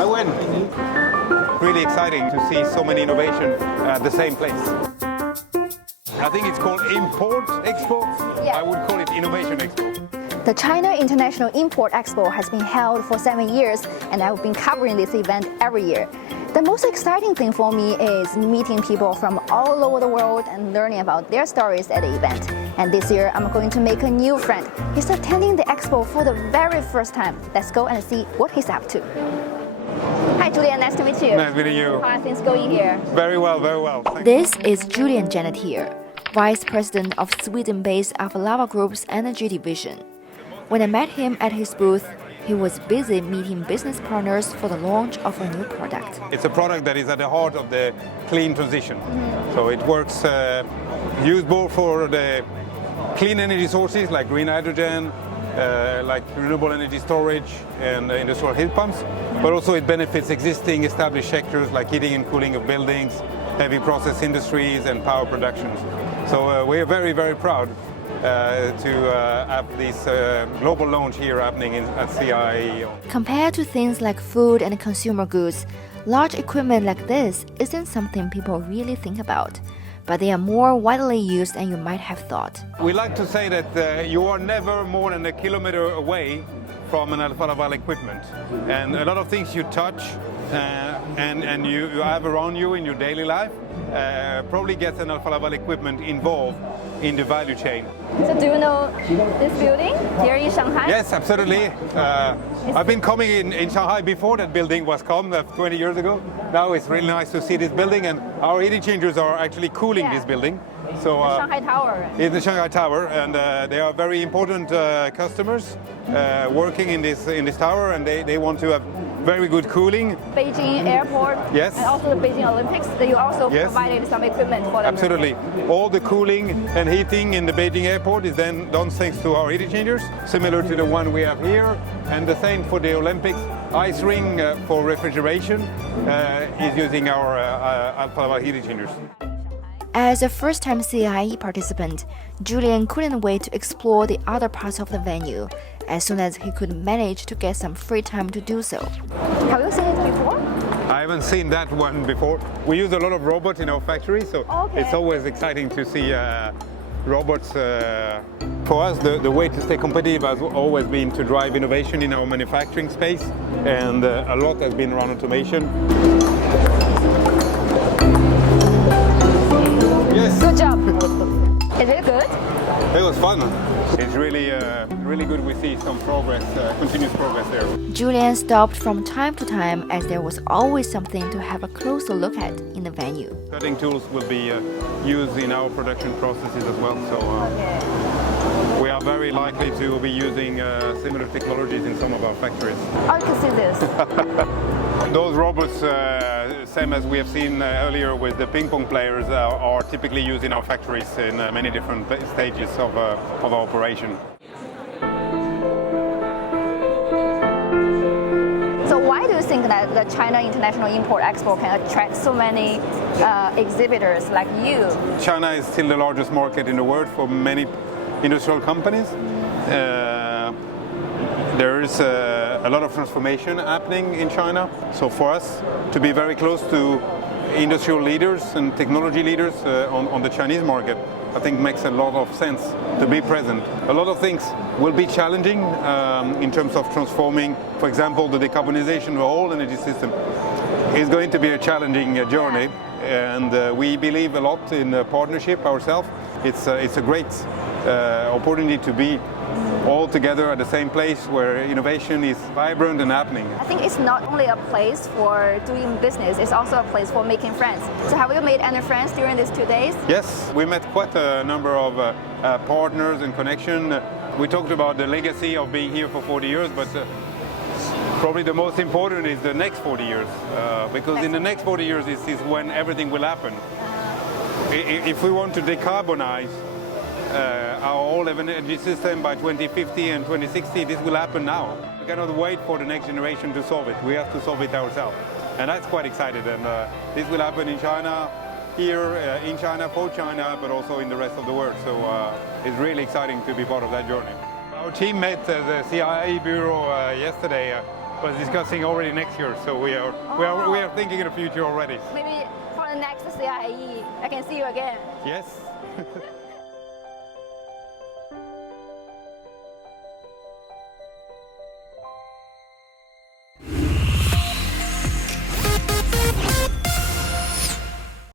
I win. Really exciting to see so many innovations at the same place. I think it's called Import Expo. Yeah. I would call it Innovation Expo. The China International Import Expo has been held for 7 years, and I've been covering this event every year. The most exciting thing for me is meeting people from all over the world and learning about their stories at the event. And this year, I'm going to make a new friend. He's attending the expo for the very first time. Let's go and see what he's up to. Hi, Julien. Nice to meet you. Nice meeting you. How are things going here? Very well, very well. This is Julien Gennetier, Vice President of Sweden-based Alfa Laval Group's Energy Division. When I met him at his booth, he was busy meeting business partners for the launch of a new product. It's a product that is at the heart of the clean transition. So it works used both for the clean energy sources like green hydrogen, like renewable energy storage and industrial heat pumps, but also it benefits existing established sectors like heating and cooling of buildings, heavy process industries and power productions. So we are very, very proud to have this global launch here happening at CIIE. Compared to things like food and consumer goods, large equipment like this isn't something people really think about, but they are more widely used than you might have thought. We like to say that you are never more than a kilometer away from an Alfa Laval equipment, and a lot of things you touch and you have around you in your daily life probably gets an Alfa Laval equipment involved in the value chain. So do you know this building here in Shanghai? Yes, absolutely. I've been coming in Shanghai before that building was come 20 years ago. Now it's really nice to see this building, and our heat exchangers are actually cooling this building. So the Shanghai Tower. In the Shanghai Tower, and they are very important customers working in this tower, and they want to have very good cooling. Beijing Airport, yes, and also the Beijing Olympics. You also provided some equipment for them. Absolutely. All the cooling and heating in the Beijing Airport is then done thanks to our heat exchangers, similar to the one we have here, and the same for the Olympics. Ice ring for refrigeration is using our Alfa Laval heat exchangers. As a first-time CIIE participant, Julien couldn't wait to explore the other parts of the venue, as soon as he could manage to get some free time to do so. Have you seen it before? I haven't seen that one before. We use a lot of robots in our factory, so it's always exciting to see robots. For us, the way to stay competitive has always been to drive innovation in our manufacturing space, and a lot has been around automation. Yes. Good job. Is it good? It was fun. It's really, really good. We see some progress, continuous progress there. Julien stopped from time to time as there was always something to have a closer look at in the venue. Cutting tools will be used in our production processes as well. So we are very likely to be using similar technologies in some of our factories. Oh, you can see this. Those robots, same as we have seen earlier with the ping pong players, are typically used in our factories in many different stages of our operation. So why do you think that the China International Import Expo can attract so many exhibitors like you? China is still the largest market in the world for many industrial companies. There is a lot of transformation happening in China. So for us to be very close to industrial leaders and technology leaders on the Chinese market, I think makes a lot of sense to be present. A lot of things will be challenging in terms of transforming, for example, the decarbonization of the whole energy system is going to be a challenging journey, and we believe a lot in partnership ourselves. It's a great opportunity to be all together at the same place where innovation is vibrant and happening. I think it's not only a place for doing business, it's also a place for making friends. So have you made any friends during these 2 days? Yes, we met quite a number of partners and connections. We talked about the legacy of being here for 40 years, but probably the most important is the next 40 years, because in the next 40 years this is when everything will happen. If we want to decarbonize our whole energy system by 2050 and 2060, this will happen now. We cannot wait for the next generation to solve it. We have to solve it ourselves. And that's quite exciting. And this will happen in China, here in China, for China, but also in the rest of the world. So it's really exciting to be part of that journey. Our team met the CIIE Bureau yesterday. was discussing already next year. So we are thinking in the future already. Maybe for the next CIIE, I can see you again. Yes.